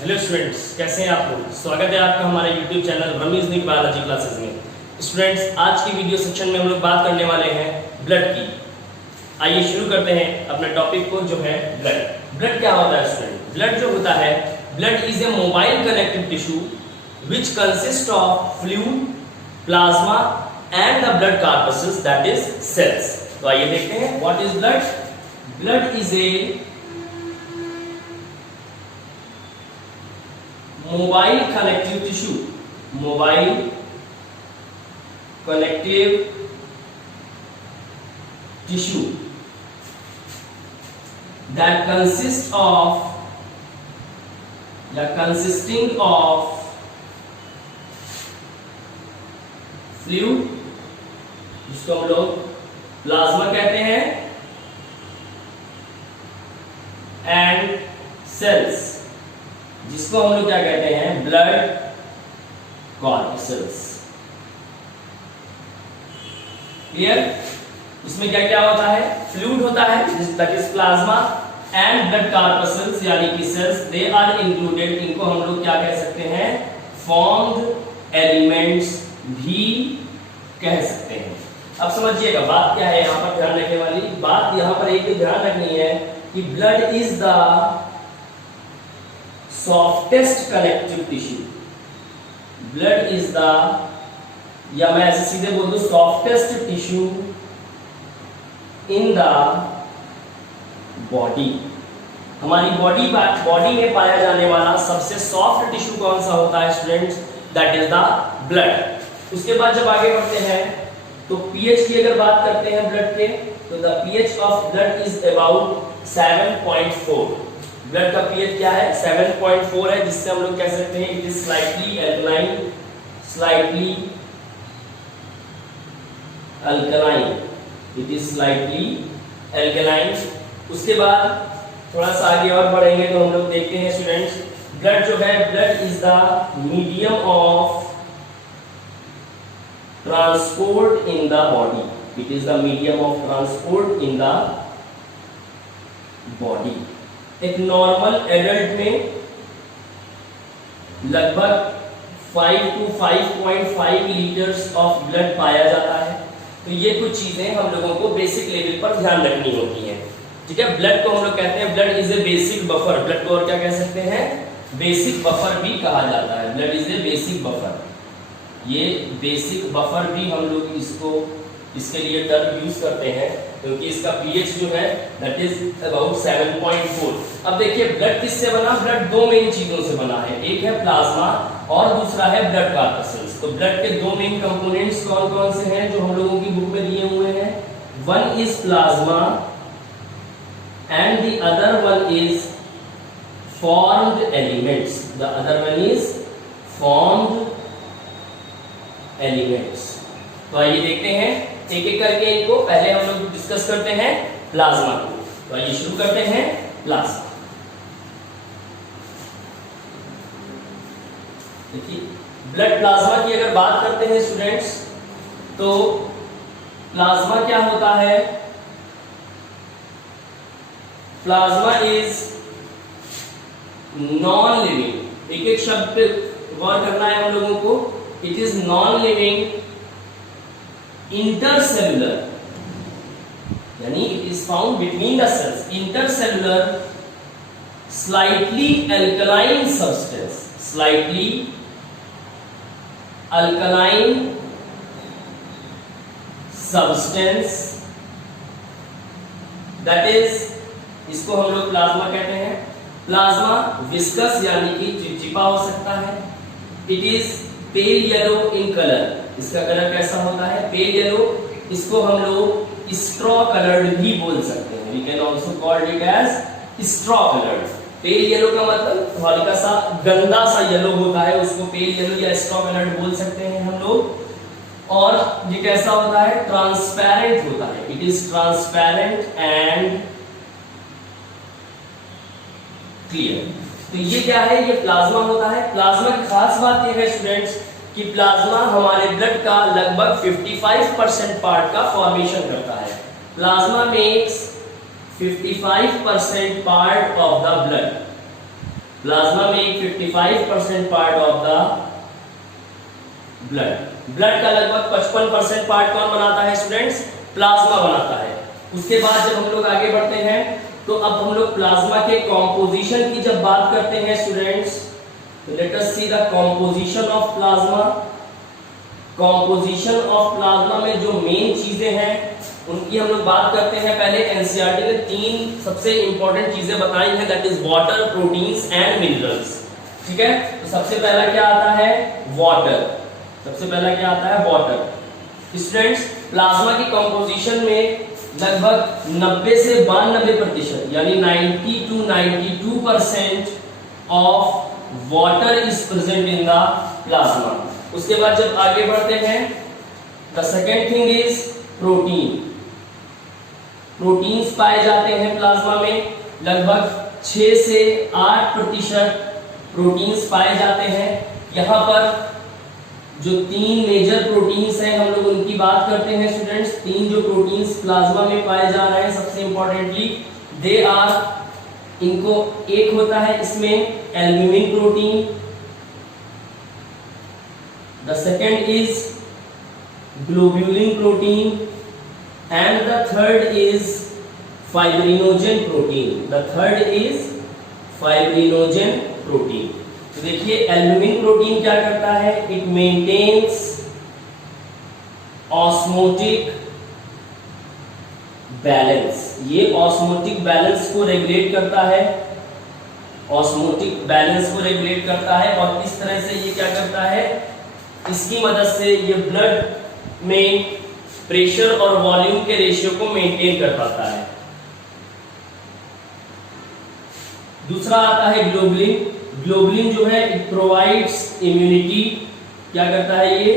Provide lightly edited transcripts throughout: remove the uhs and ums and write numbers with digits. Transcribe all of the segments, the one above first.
Hello students, कैसे हैं आप लोग। स्वागत है आपका हमारे यूट्यूब चैनल रमीज निक बायोलॉजी क्लासेस में। स्टूडेंट्स, आज की वीडियो सेक्शन में हम लोग बात करने वाले हैं ब्लड की। आइए शुरू करते हैं अपने टॉपिक को, जो है ब्लड। ब्लड क्या होता है स्टूडेंट? ब्लड जो होता है, blood is a mobile connective tissue which consist of fluid, plasma and the blood corpuscles, that is cells. तो आइए देखते हैं what is blood. Blood is a mobile connective tissue, mobile connective tissue that consists of या consisting of fluid, जिसको हम लोग plasma कहते हैं, एंड सेल्स, जिसको हम लोग क्या कहते हैं, ब्लड कॉर्पसेल्स। क्लियर? इसमें क्या क्या होता है? फ्लूइड होता है, that is plasma, and blood corpuscles यानी कि सेल्स, दे आर इंक्लूडेड। इनको हम लोग क्या कह सकते हैं? फॉर्म्ड एलिमेंट्स भी कह सकते हैं। अब समझिएगा बात क्या है यहां पर, ध्यान रखने वाली बात यहां पर एक ध्यान रखनी है कि blood is the softest connective tissue. Blood is the, या मैं ऐसे सीधे बोल दूं, softest tissue in the body. हमारी बॉडी में पाया जाने वाला सबसे सॉफ्ट टिश्यू कौन सा होता है students? That is the blood. उसके बाद जब आगे बढ़ते हैं तो पीएच की अगर बात करते हैं ब्लड के, तो the pH of blood is about 7.4। Blood का पीएच क्या है? 7.4 है, जिससे हम लोग कह सकते हैं it is slightly alkaline, slightly alkaline, it is slightly alkaline. उसके बाद थोड़ा सा आगे और बढ़ेंगे तो हम लोग देखते हैं स्टूडेंट्स, ब्लड जो है, blood is the medium of transport in the body. It is the medium of transport in the body. एक नॉर्मल एडल्ट में लगभग 5 to 5.5 लीटर्स ऑफ ब्लड पाया जाता है। तो ये कुछ चीजें हम लोगों को बेसिक लेवल पर ध्यान रखनी होती हैं। ठीक है, ब्लड को हम लोग कहते हैं, blood is A basic buffer. Blood को और क्या कह सकते हैं? बेसिक बफर भी कहा जाता है। Blood is A basic buffer. ये बेसिक बफर भी हम लोग इसके लिए टर्म यूज करते हैं, क्योंकि इसका पीएच जो है दैट इज अबाउट 7.4। अब देखिए ब्लड किससे बना? ब्लड दो मेन चीजों से बना है, एक है प्लाज्मा और दूसरा है ब्लड कॉर्पसेल्स। तो ब्लड के दो मेन कंपोनेंट्स कौन कौन से हैं जो हम लोगों की बुक में दिए हुए हैं? One is plasma and the other one is formed elements. The other one is formed elements. तो आइए देखते हैं एक एक करके इनको। पहले हम लोग डिस्कस करते हैं प्लाज्मा को। तो आइए शुरू करते हैं प्लाज्मा। देखिए, ब्लड प्लाज्मा की अगर बात करते हैं स्टूडेंट्स, तो प्लाज्मा क्या होता है? Plasma is non living. एक एक शब्द पे गौर करना है हम लोगों को। It is non living intercellular, यानी it is found between the cells, intercellular slightly alkaline substance, slightly alkaline substance, that is, इसको हम लोग प्लाज्मा कहते हैं। प्लाज्मा विस्कस यानी कि चिपचिपा हो सकता है। It is pale yellow in colour. इसका कलर कैसा होता है? Pale yellow. इसको हम लोग स्ट्रॉ कलर्ड भी बोल सकते हैं। We can also call it as straw coloured. Pale yellow का मतलब हल्का सा गंदा सा येलो होता है, उसको पेल येलो या स्ट्रॉ कलर्ड बोल सकते हैं हम लोग। और ये कैसा होता है? ट्रांसपेरेंट होता है। It is transparent and clear. तो ये क्या है? ये प्लाज्मा होता है। प्लाज्मा की खास बात ये है स्टूडेंट्स कि प्लाज्मा हमारे ब्लड का लगभग 55% पार्ट का फॉर्मेशन करता है। Plasma makes 55% part of the blood. Plasma में एक 55% पार्ट ऑफ द ब्लड का लगभग 55% पार्ट कौन बनाता है स्टूडेंट्स? प्लाज्मा बनाता है। उसके बाद जब हम लोग आगे बढ़ते हैं तो अब हम लोग प्लाज्मा के कॉम्पोजिशन की जब बात करते हैं students, let us see the composition of plasma. Composition of plasma में जो मेन चीजें हैं उनकी हम लोग बात करते हैं। पहले एनसीईआरटी ने 3 सबसे इंपॉर्टेंट चीजें बताई हैं, that is water, proteins and minerals. ठीक है, तो सबसे पहला क्या आता है? वाटर। सबसे पहला क्या आता है? वाटर। स्टूडेंट्स, प्लाज्मा की कॉम्पोजिशन में लगभग 90 से 92% यानी 90 to 92% of water is present in the plasma. उसके बाद जब आगे बढ़ते हैं, the second thing is protein. Proteins पाए जाते हैं प्लाज्मा में, लगभग 6 से 8% प्रोटीन्स पाए जाते हैं। यहाँ पर जो 3 मेजर प्रोटीन्स हैं हम लोग उनकी बात करते हैं स्टूडेंट्स। 3 जो प्रोटीन्स प्लाज्मा में पाए जा रहे हैं सबसे इंपॉर्टेंटली दे आर, इनको एक होता है इसमें albumin protein, the second is globulin protein and the third is fibrinogen protein. The third is fibrinogen protein. तो देखिए एल्ब्यूमिन प्रोटीन क्या करता है? It maintains osmotic balance. ये ऑस्मोटिक बैलेंस को रेगुलेट करता है, ऑस्मोटिक बैलेंस को रेगुलेट करता है। और इस तरह से ये क्या करता है? इसकी मदद से ये ब्लड में प्रेशर और वॉल्यूम के रेशियो को मेंटेन कर पाता है। दूसरा आता है ग्लोबुलिन। ग्लोबुलिन जो है इट प्रोवाइड्स इम्यूनिटी। क्या करता है ये?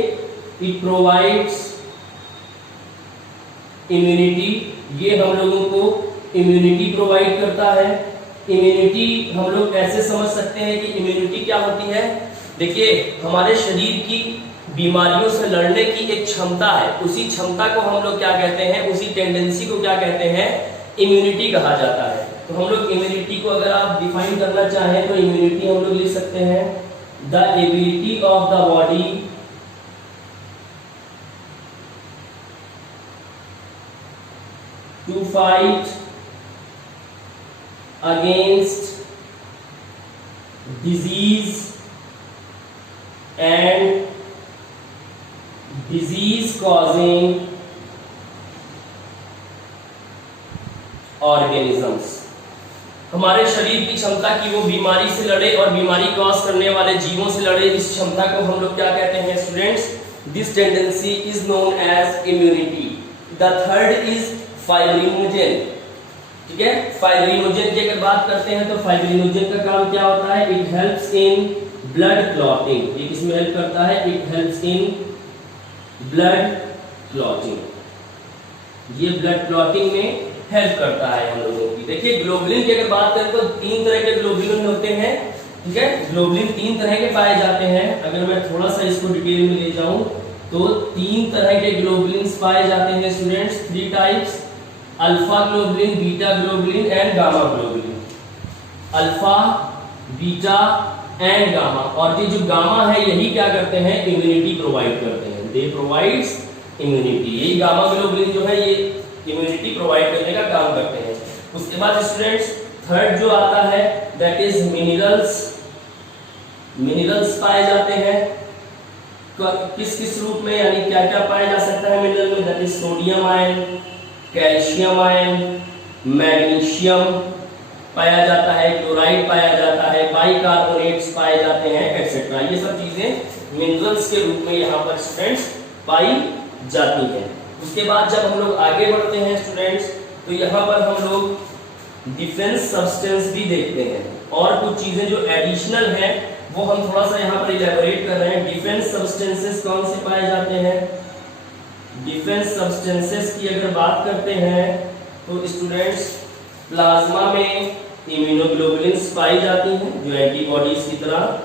It provides immunity. ये हम लोगों को इम्यूनिटी प्रोवाइड करता है। इम्यूनिटी हम लोग कैसे समझ सकते हैं कि इम्यूनिटी क्या होती है? देखिए, हमारे शरीर की बीमारियों से लड़ने की एक क्षमता है, उसी क्षमता को हम लोग क्या कहते हैं? उसी टेंडेंसी को क्या कहते हैं? इम्यूनिटी कहा जाता है। तो हम लोग इम्यूनिटी को अगर आप डिफाइन करना चाहें तो इम्यूनिटी हम लोग लिख सकते हैं the ability of the body to fight against disease and disease causing organisms. हमारे शरीर की क्षमता की वो बीमारी से लड़े और बीमारी कॉज करने वाले जीवों से लड़े, इस क्षमता को हम लोग क्या कहते हैं students? This tendency is known as immunity. The third is fibrinogen. ठीक है, फाइब्रिनोजन की अगर बात करते हैं तो फाइब्रिनोजन का काम क्या होता है? It helps in blood clotting. ये किसमें हेल्प करता है? It helps in blood clotting. ये ब्लड क्लॉटिंग में हेल्प करता है हम लोगों की। देखिए, ग्लोबुलिन की अगर बात करें तो 3 तरह के ग्लोबुलिन होते हैं। ठीक है, ग्लोबुलिन 3 तरह के पाए जाते हैं। अगर मैं थोड़ा सा इसको डिटेल में ले जाऊं तो 3 तरह के ग्लोबुलिन्स पाए जाते हैं students. 3 types, alpha globulin, beta globulin and gamma globulin. Alpha, beta and gamma. और ये जो गामा है यही क्या करते हैं? इम्यूनिटी प्रोवाइड करते हैं। दे प्रोवाइड्स इम्यूनिटी। यही गामा ग्लोबुलिन जो है ये इम्यूनिटी प्रोवाइड करने का काम करते हैं। उसके बाद स्टूडेंट्स थर्ड जो आता है दैट इज मिनरल्स। मिनरल्स पाए जाते हैं किस किस रूप में, यानी क्या क्या पाया जा सकता है मिनरल में? That is sodium ion, calcium ion, magnesium पाया जाता है, क्लोराइड पाया जाता है, बाइकार्बोनेट्स पाए जाते हैं, एक्सेट्रा। ये सब चीजें मिनरल्स के रूप में यहाँ पर स्टूडेंट्स पाई जाती हैं। उसके बाद जब हम लोग आगे बढ़ते हैं स्टूडेंट्स तो यहाँ पर हम लोग डिफेंस सब्सटेंस भी देखते हैं और कुछ चीजें जो एडिशनल हैं वो हम थोड़ा सा यहाँ पर इलेबोरेट कर रहे हैं। डिफेंस सब्सटेंसेस कौन से पाए जाते हैं? डिफेंस सब्सटेंसेस की अगर बात करते हैं तो स्टूडेंट्स प्लाज्मा में इम्यूनोग्लोबुलिन्स पाई जाती हैं जो एंटीबॉडीज की तरह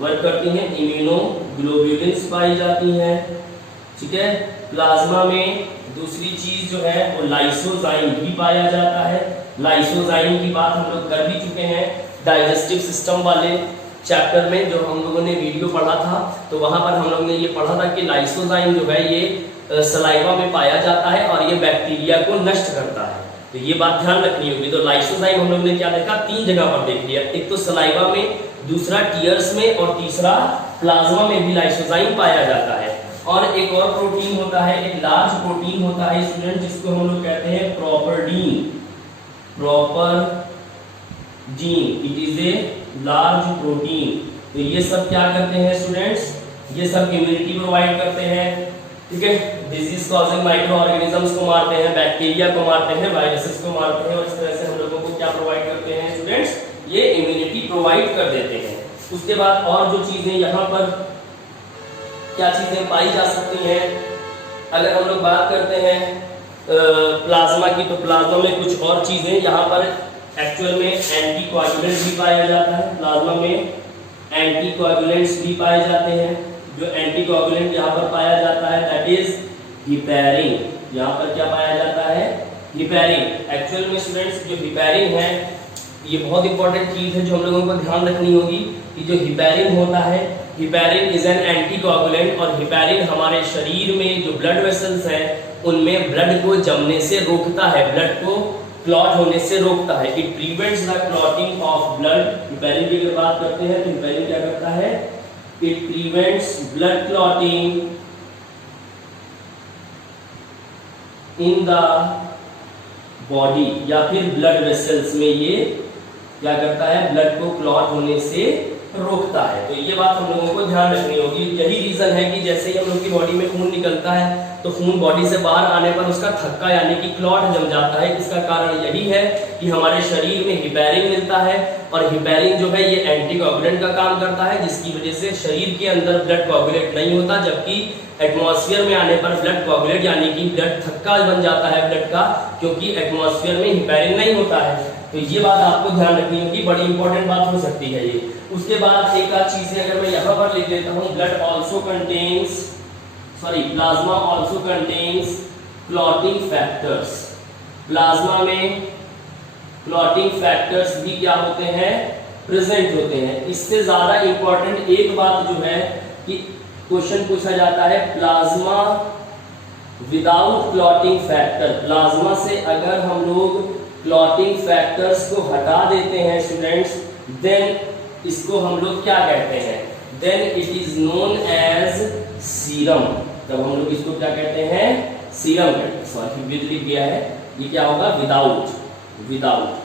वर्क करती हैं। इम्यूनोग्लोबुलिन्स पाई जाती हैं। ठीक है, प्लाज्मा में दूसरी चीज जो है वो लाइसोजाइम भी पाया जाता है। लाइसोजाइम की बात हम लोग कर भी चुके हैं। डाइजेस्टिव सिस्टम वाले चैप्टर में जो हम लोगों ने वीडियो पढ़ा था, तो वहां पर हम लोग ने ये पढ़ा था कि लाइसोजाइम जो है ये सलाइवा में पाया जाता है और ये बैक्टीरिया को नष्ट करता है। तो ये बात ध्यान रखनी होगी। तो लाइसोजाइम हम लोग ने क्या देखा, 3 जगह पर देख लिया, एक तो सलाइवा में, दूसरा टीयर्स में और तीसरा प्लाज्मा में भी लाइसोजाइम पाया जाता है। और एक और प्रोटीन होता है, एक लार्ज प्रोटीन होता है स्टूडेंट, जिसको हम लोग कहते हैं properdin. It is a large protein. तो ये सब क्या करते हैं स्टूडेंट्स, ये सब इम्यूनिटी प्रोवाइड करते हैं, ठीक है। डिजीज कॉजिंग माइक्रो ऑर्गेनिजम्स को मारते हैं, बैक्टीरिया को मारते हैं, वायरसेस को मारते हैं, और इस तरह से हम लोगों को क्या प्रोवाइड करते हैं स्टूडेंट्स, ये इम्यूनिटी प्रोवाइड कर देते हैं। उसके बाद और जो चीजें यहाँ पर क्या चीजें पाई जा सकती हैं, अगर हम लोग बात करते हैं प्लाज्मा की, तो प्लाज्मा में कुछ और चीजें यहाँ पर एक्चुअल में एंटीकोएगुलेंट भी पाया जाता है। प्लाज्मा में एंटीकोएगुलेंट्स भी पाए जाते हैं। जो एंटीकोएगुलेंट यहाँ पर पाया जाता है दैट इज हिपैरिन। यहाँ पर क्या पाया जाता है, हिपैरिन। एक्चुअल में स्टूडेंट्स जो हिपैरिन है ये बहुत इंपॉर्टेंट चीज है जो हम लोगों को ध्यान रखनी होगी कि जो हिपैरिन होता है, हिपैरिन इज एन एंटीकोएगुलेंट, और हिपैरिन हमारे शरीर में जो ब्लड वेसल्स हैं उनमें ब्लड को जमने से रोकता है, ब्लड को क्लॉट होने से रोकता है। It prevents the clotting of blood. Heparin की अगर बात करते हैं तो हिपैरिन क्या करता है, it prevents blood clotting in the body, या फिर ब्लड वेसल्स में ये क्या करता है, ब्लड को क्लॉट होने से रोकता है। तो ये बात हम लोगों को ध्यान रखनी होगी। यही रीजन है कि जैसे ही हम लोग की बॉडी में खून निकलता है तो खून बॉडी से बाहर आने पर उसका थक्का यानी कि क्लॉट जम जाता है। इसका कारण यही है कि हमारे शरीर में हिपैरिन मिलता है, और हिपैरिन जो है ये एंटीकोएगुलेंट का काम करता है, जिसकी वजह से शरीर के अंदर ब्लड कोएगुलेट नहीं होता, जबकि एटमॉस्फेयर में आने पर ब्लड कोएगुलेट यानी कि ब्लड थक्का बन जाता है ब्लड का, क्योंकि एटमॉस्फेयर में हिपैरिन नहीं होता है। तो ये बात आपको ध्यान रखनी होगी, बड़ी इंपॉर्टेंट बात हो सकती है ये। उसके बाद एक आध चीजें अगर मैं यहाँ पर लिख देता हूँ, blood also contains plasma also contains clotting factors. Plasma में क्लॉटिंग फैक्टर्स भी क्या होते हैं, प्रेजेंट होते हैं। इससे ज्यादा इंपॉर्टेंट एक बात जो है कि क्वेश्चन पूछा जाता है plasma without clotting factor. Plasma से अगर हम लोग क्लॉटिंग फैक्टर्स को हटा देते हैं स्टूडेंट्स, देन इसको हम लोग क्या कहते हैं, then it is known as serum. तब हम लोग इसको क्या कहते हैं, सीरम कहते हैं। सॉरी विद लिख दिया है, ये क्या होगा, without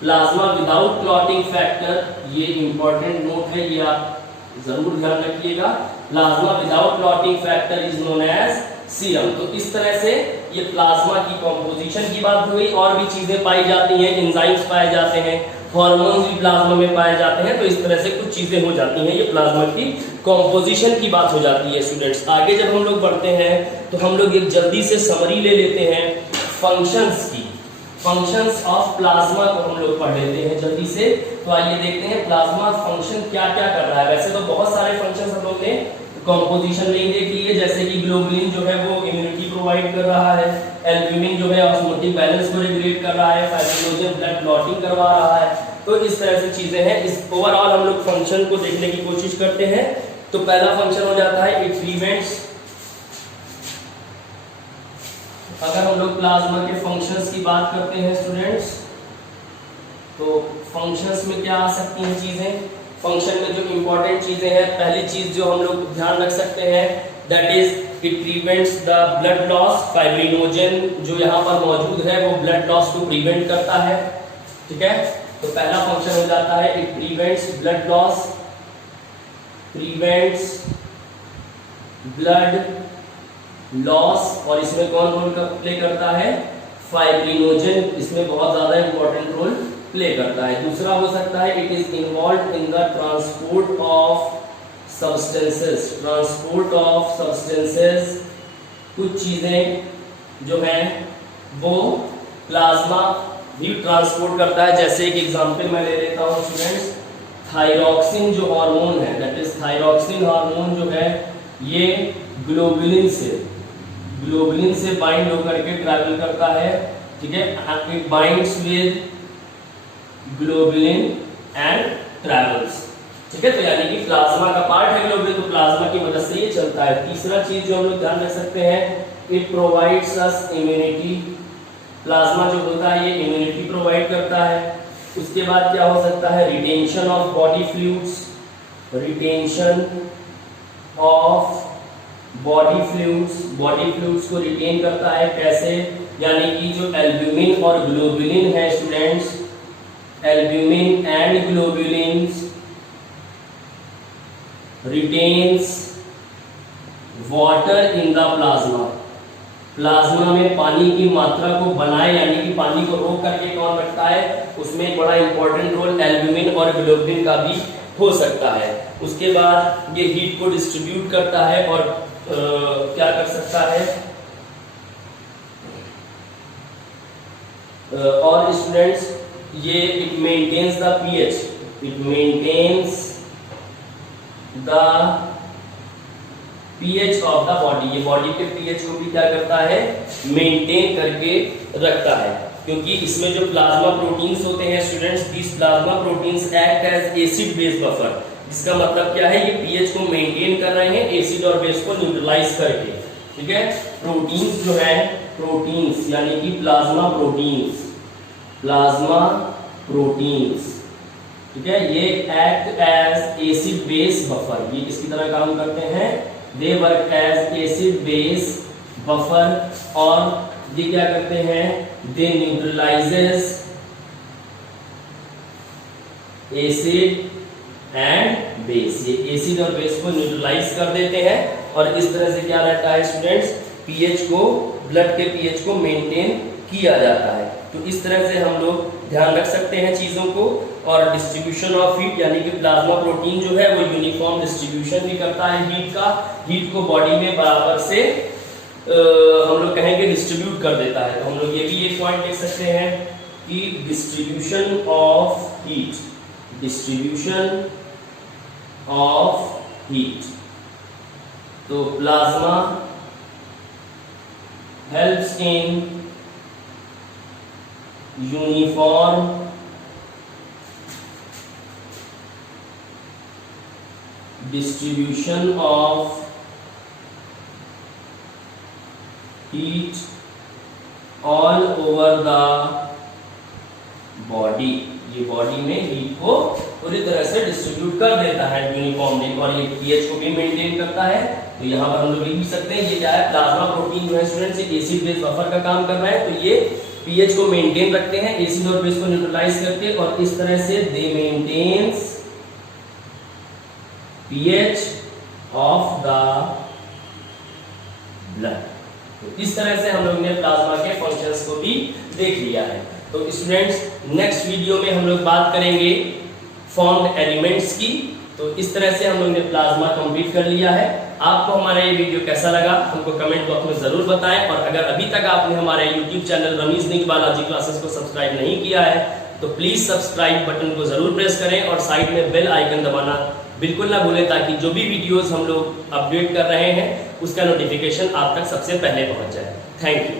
plasma without clotting factor. ये इंपॉर्टेंट नोट है, ये आप जरूर ध्यान रखिएगा। Plasma without clotting factor is known as serum. तो इस तरह से ये प्लाज्मा की कॉम्पोजिशन की बात हुई। और भी चीजें पाई जाती हैं, एंजाइम्स पाए जाते हैं, हार्मोन्स भी प्लाज्मा में पाए जाते हैं। तो इस तरह से कुछ चीजें हो जाती हैं, ये प्लाज्मा की कॉम्पोजिशन की बात हो जाती है स्टूडेंट्स। आगे जब हम लोग बढ़ते हैं तो हम लोग एक जल्दी से समरी ले लेते हैं फंक्शंस की। फंक्शंस ऑफ प्लाज्मा को हम लोग पढ़ लेते हैं जल्दी से। तो आइए देखते हैं प्लाज्मा फंक्शन क्या क्या कर रहा है। वैसे तो बहुत सारे फंक्शन हम लोग ने कॉम्पोजिशन में ही देख ली है, जैसे कि ग्लोबुलिन जो है वो इम्यूनिटी प्रोवाइड कर रहा है, एल्ब्यूमिन जो है ऑस्मोटिक बैलेंस को रेगुलेट कर रहा है, फाइब्रिनोजन ब्लड क्लॉटिंग करवा रहा है। तो इस तरह से चीजें हैं। इस ओवरऑल हम लोग फंक्शन को देखने की कोशिश करते हैं। तो पहला फंक्शन हो जाता है इट प्रिवेंट्स। अगर हम लोग प्लाज्मा के फंक्शंस की बात करते हैं स्टूडेंट्स, तो फंक्शंस में क्या आ सकती हैं चीजें, फंक्शन में जो इंपॉर्टेंट चीजें हैं, पहली चीज जो हम लोग ध्यान रख सकते हैं that is it prevents the blood loss. Fibrinogen जो यहाँ पर मौजूद है वो ब्लड लॉस को प्रिवेंट करता है, ठीक है। तो पहला फंक्शन हो जाता है it prevents blood loss, prevents blood loss. और इसमें कौन रोल प्ले करता है, फाइब्रिनोजन इसमें बहुत ज्यादा इंपॉर्टेंट रोल प्ले करता है। दूसरा हो सकता है it is involve in the transport of substances. Transport of substances, कुछ चीजें जो हैं वो प्लाज्मा भी ट्रांसपोर्ट करता है। जैसे एक एग्जांपल मैं ले लेता हूँ स्टूडेंट्स, थायरॉक्सिन जो हार्मोन है दैट इज थायरॉक्सिन हार्मोन जो है ये ग्लोबुलिन से बाइंड होकर के ट्रैवल करता है, ठीक है। It binds with globulin and travels. ठीक है, तो यानी कि प्लाज्मा का पार्ट है ग्लोब्यूल, तो प्लाज्मा की मदद से ये चलता है। तीसरा चीज जो हम लोग ध्यान रख सकते हैं, it provides us immunity. Plasma जो होता है ये इम्यूनिटी प्रोवाइड करता है। उसके बाद क्या हो सकता है, retention of body fluids, retention of body fluids को रिटेन करता है। कैसे, यानी कि जो एल्ब्यूमिन और ग्लोबुलिन है students, albumin and globulins retains water in the plasma. Plasma में पानी की मात्रा को बनाए, यानी कि पानी को रोक करके कौन रखता है, उसमें एक बड़ा इंपॉर्टेंट रोल एल्ब्यूमिन और ग्लोबुलिन का भी हो सकता है। उसके बाद ये हीट को डिस्ट्रीब्यूट करता है और क्या कर सकता है, और स्टूडेंट्स ये it maintains the pH, it maintains the pH of the body. ये बॉडी के पीएच को भी क्या करता है, मेंटेन करके रखता है, क्योंकि इसमें जो प्लाज्मा प्रोटीन्स होते हैं students, this plasma proteins act as acid base buffer. इसका मतलब क्या है, ये पीएच को मेंटेन कर रहे हैं एसिड और बेस को न्यूट्रलाइज करके। ठीक है, प्रोटीन्स जो है, प्रोटीन्स यानी कि प्लाज्मा प्रोटीन्स, प्लाज्मा प्रोटीन्स, ठीक है, ये act as acid base buffer. ये किसकी तरह काम करते हैं, they work as acid base buffer. और ये क्या करते हैं, they neutralizes acid and base. ये एसिड और बेस को न्यूट्रलाइज कर देते हैं और इस तरह से क्या रहता है स्टूडेंट्स, पीएच को, ब्लड के पीएच को मेंटेन किया जाता है। तो इस तरह से हम लोग ध्यान रख सकते हैं चीजों को। और डिस्ट्रीब्यूशन ऑफ हीट, यानी कि प्लाज्मा प्रोटीन जो है वो यूनिफॉर्म डिस्ट्रीब्यूशन भी करता है हीट का, हीट को बॉडी में बराबर से हम लोग कहेंगे डिस्ट्रीब्यूट कर देता है। तो हम लोग ये भी एक पॉइंट देख सकते हैं कि distribution of heat, distribution of heat, तो plasma helps in uniform distribution of heat all over the body। ये बॉडी में हीट को पूरी तरह से डिस्ट्रीब्यूट कर देता है यूनिफॉर्मली, और ये पीएच को भी मेंटेन करता है। तो यहाँ पर हम लोग लिख भी सकते हैं, ये क्या है, प्लाज्मा प्रोटीन जो है स्टूडेंट्स, एसिड बेस बफर का काम कर रहा है। तो ये पीएच को मेंटेन रखते हैं एसिड और बेस को न्यूट्रलाइज करके, और इस तरह से दे maintains pH of the blood। तो इस तरह से हम लोग ने प्लाज्मा के फंक्शंस को भी देख लिया है। तो स्टूडेंट्स नेक्स्ट वीडियो में हम लोग बात करेंगे फॉर्म्ड एलिमेंट्स की। तो इस तरह से हम लोग ने प्लाज्मा कंप्लीट कर लिया है। आपको हमारा ये वीडियो कैसा लगा हमको कमेंट बॉक्स में जरूर बताएं, और अगर अभी तक आपने हमारे YouTube चैनल रमीज निज बालाजी क्लासेस को सब्सक्राइब नहीं किया है तो प्लीज सब्सक्राइब बटन को जरूर प्रेस करें और साइड में बेल आइकन दबाना बिल्कुल ना भूलें, ताकि जो भी वीडियोस हम लोग अपडेट कर रहे हैं उसका नोटिफिकेशन आप तक सबसे पहले पहुंच जाए। Thank you.